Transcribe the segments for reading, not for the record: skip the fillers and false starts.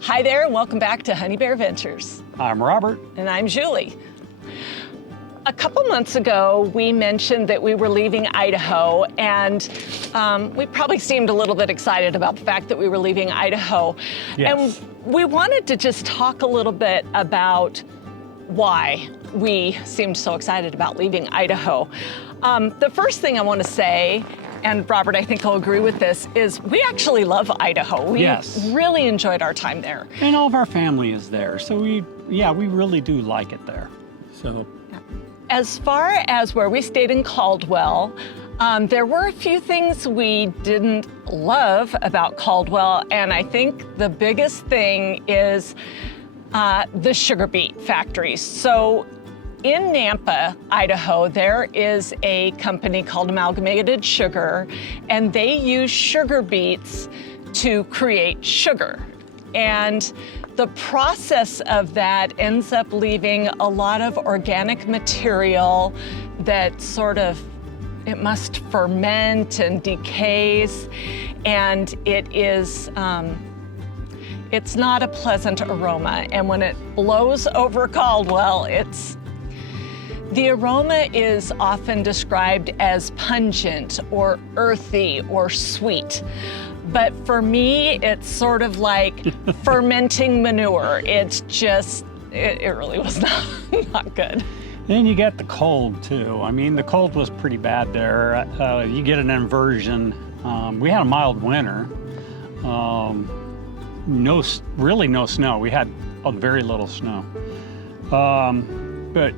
Hi there, and welcome back to Honey Bear Ventures. I'm Robert. And I'm Julie. A couple months ago, we mentioned that we were leaving Idaho, and we probably seemed a little bit excited about the fact that we were leaving Idaho. Yes. And we wanted to just talk a little bit about why we seemed so excited about leaving Idaho. The first thing I want to say, and Robert, I think will agree with this, is we actually love Idaho. We really enjoyed our time there. And all of our family is there, so we really do like it there. So. As far as where we stayed in Caldwell, there were a few things we didn't love about Caldwell, and I think the biggest thing is the sugar beet factories. So in Nampa, Idaho, there is a company called Amalgamated Sugar, and they use sugar beets to create sugar. And the process of that ends up leaving a lot of organic material that it must ferment and decays, and it's not a pleasant aroma. And when it blows over Caldwell, the aroma is often described as pungent or earthy or sweet. But for me, it's sort of like fermenting manure. It's just, it really was not good. And you get the cold too. I mean, the cold was pretty bad there. You get an inversion. We had a mild winter. Really no snow. We had very little snow. But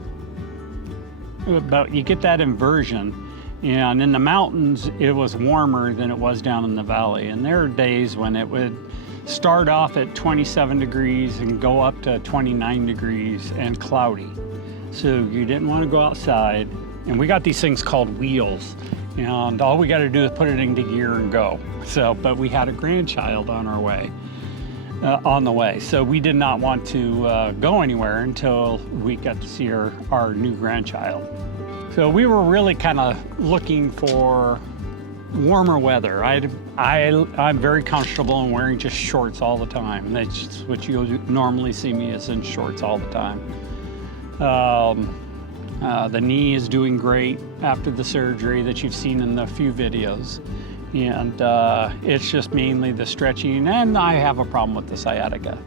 you get that inversion. And in the mountains, it was warmer than it was down in the valley. And there are days when it would start off at 27 degrees and go up to 29 degrees and cloudy. So you didn't want to go outside. And we got these things called wheels. And all we got to do is put it into gear and go. But we had a grandchild on the way. So we did not want to go anywhere until we got to see our new grandchild. So we were really kind of looking for warmer weather. I'm very comfortable in wearing just shorts all the time. That's just what you'll normally see me is in shorts all the time. The knee is doing great after the surgery that you've seen in the few videos. And it's just mainly the stretching, and I have a problem with the sciatica.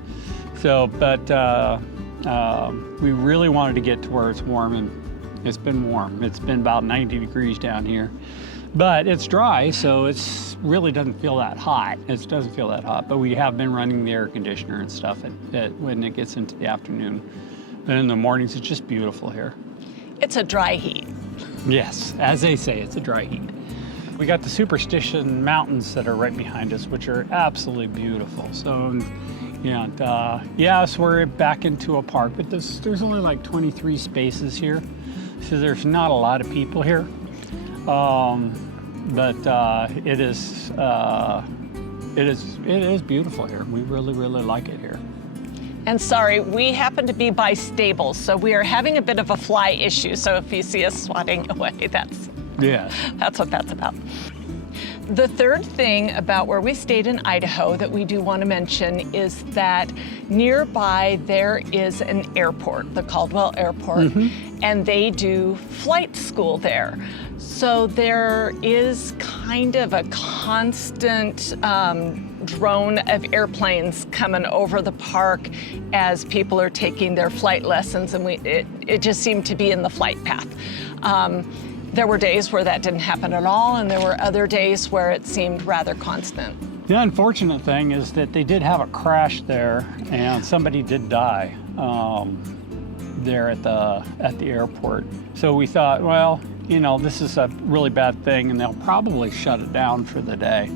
We really wanted to get to where it's warm, and it's been warm. It's been about 90 degrees down here, but it's dry, so it's really doesn't feel that hot. It doesn't feel that hot, but we have been running the air conditioner and stuff when it gets into the afternoon. And in the mornings, it's just beautiful here. It's a dry heat. Yes, as they say, it's a dry heat. We got the Superstition Mountains that are right behind us, which are absolutely beautiful. So, yes, we're back into a park, but there's only like 23 spaces here. So there's not a lot of people here, but it is beautiful here. We really like it here. And sorry, we happen to be by stables, so we are having a bit of a fly issue. So if you see us swatting away, that's what that's about. The third thing about where we stayed in Idaho that we do want to mention is that nearby there is an airport, the Caldwell Airport, and they do flight school there. So there is kind of a constant drone of airplanes coming over the park as people are taking their flight lessons, and it just seemed to be in the flight path. There were days where that didn't happen at all, and there were other days where it seemed rather constant. The unfortunate thing is that they did have a crash there, and somebody did die there at the airport. So we thought, well, this is a really bad thing, and they'll probably shut it down for the day.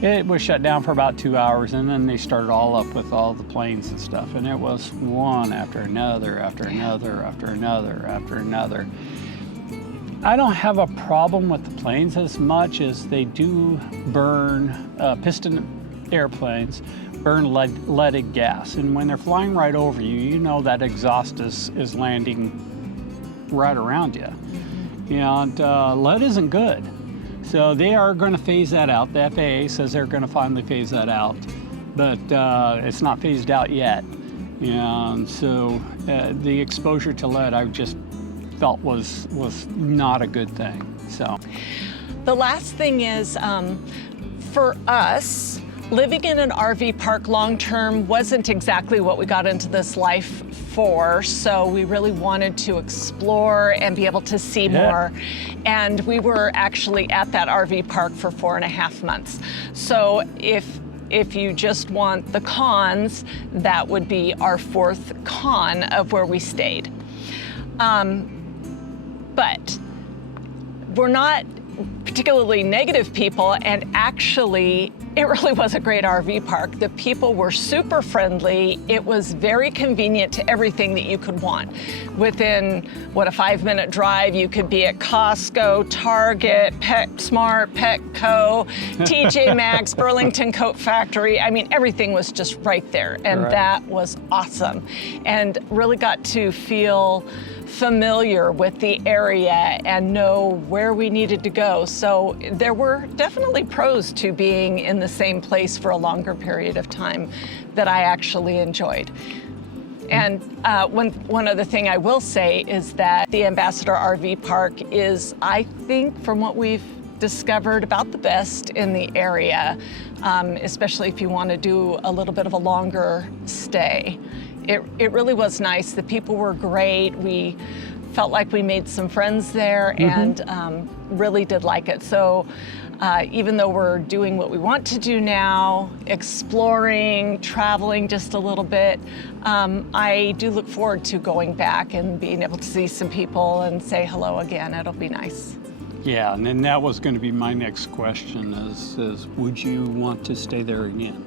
It was shut down for about 2 hours, and then they started all up with all the planes and stuff, and it was one after another, after another, after another, after another. I don't have a problem with the planes as much as they do burn, piston airplanes burn leaded gas. And when they're flying right over you, you know that exhaust is landing right around you. And lead isn't good. So they are going to phase that out. The FAA says they're going to finally phase that out. but it's not phased out yet. And so the exposure to lead I just felt was not a good thing. So the last thing is, for us, living in an RV park long-term wasn't exactly what we got into this life for, so we really wanted to explore and be able to see more. And we were actually at that RV park for 4.5 months. So if you just want the cons, that would be our 4th con of where we stayed. But we're not particularly negative people, and actually it really was a great RV park. The people were super friendly. It was very convenient to everything that you could want. Within, a 5-minute drive, you could be at Costco, Target, PetSmart, Petco, TJ Maxx, Burlington Coat Factory. I mean, everything was just right there, and that was awesome. And really got to feel familiar with the area and know where we needed to go. So there were definitely pros to being in the same place for a longer period of time that I actually enjoyed. And one other thing I will say is that the Ambassador RV Park is, I think, from what we've discovered, about the best in the area, especially if you want to do a little bit of a longer stay. It really was nice. The people were great. We felt like we made some friends there and really did like it. So even though we're doing what we want to do now, exploring, traveling just a little bit, I do look forward to going back and being able to see some people and say hello again. It'll be nice. Yeah, and then that was going to be my next question is would you want to stay there again?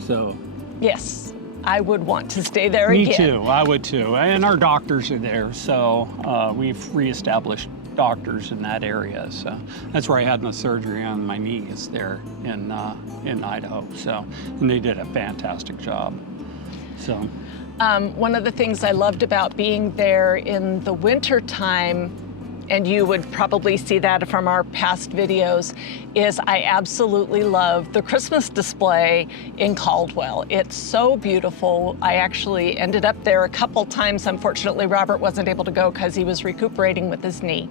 So yes. I would want to stay there again. Me too, I would too. And our doctors are there, so we've reestablished doctors in that area. So that's where I had my surgery on my knee, is there in Idaho. So, and they did a fantastic job. So one of the things I loved about being there in the winter time, and you would probably see that from our past videos, is I absolutely love the Christmas display in Caldwell. It's so beautiful. I actually ended up there a couple times. Unfortunately, Robert wasn't able to go because he was recuperating with his knee.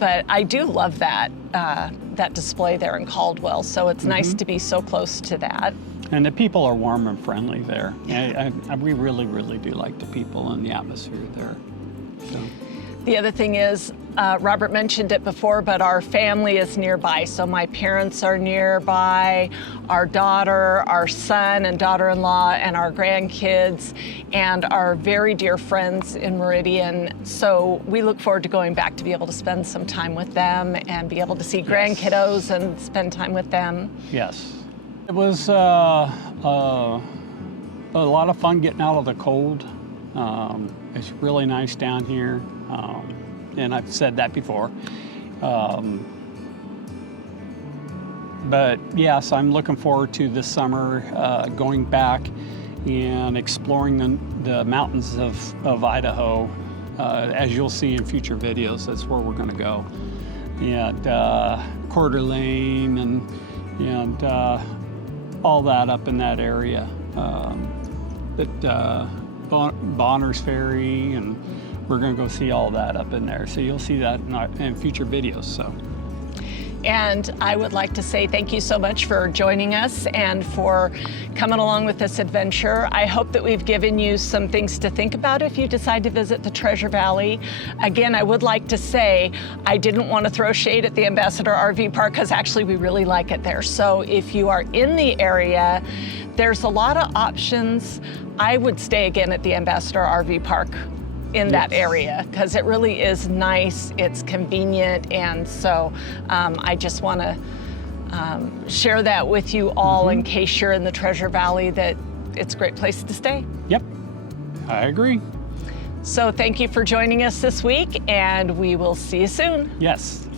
But I do love that, that display there in Caldwell, so it's nice to be so close to that. And the people are warm and friendly there. We really, really do like the people and the atmosphere there. So. The other thing is, Robert mentioned it before, but our family is nearby. So my parents are nearby, our daughter, our son and daughter-in-law, and our grandkids, and our very dear friends in Meridian. So we look forward to going back to be able to spend some time with them and be able to see grandkiddos and spend time with them. Yes. It was a lot of fun getting out of the cold. It's really nice down here. And I've said that before. But yes, I'm looking forward to this summer going back and exploring the mountains of Idaho. As you'll see in future videos, that's where we're going to go. And Coeur d'Alene and all that up in that area. Bonner's Ferry, and we're going to go see all that up in there. So you'll see that in future videos. So. And I would like to say thank you so much for joining us and for coming along with this adventure. I hope that we've given you some things to think about if you decide to visit the Treasure Valley. Again, I would like to say I didn't want to throw shade at the Ambassador RV Park because actually we really like it there. So if you are in the area, there's a lot of options. I would stay again at the Ambassador RV Park in that area because it really is nice, it's convenient, and so I just want to share that with you all in case you're in the Treasure Valley, that it's a great place to stay. Yep, I agree. So thank you for joining us this week, and we will see you soon. Yes.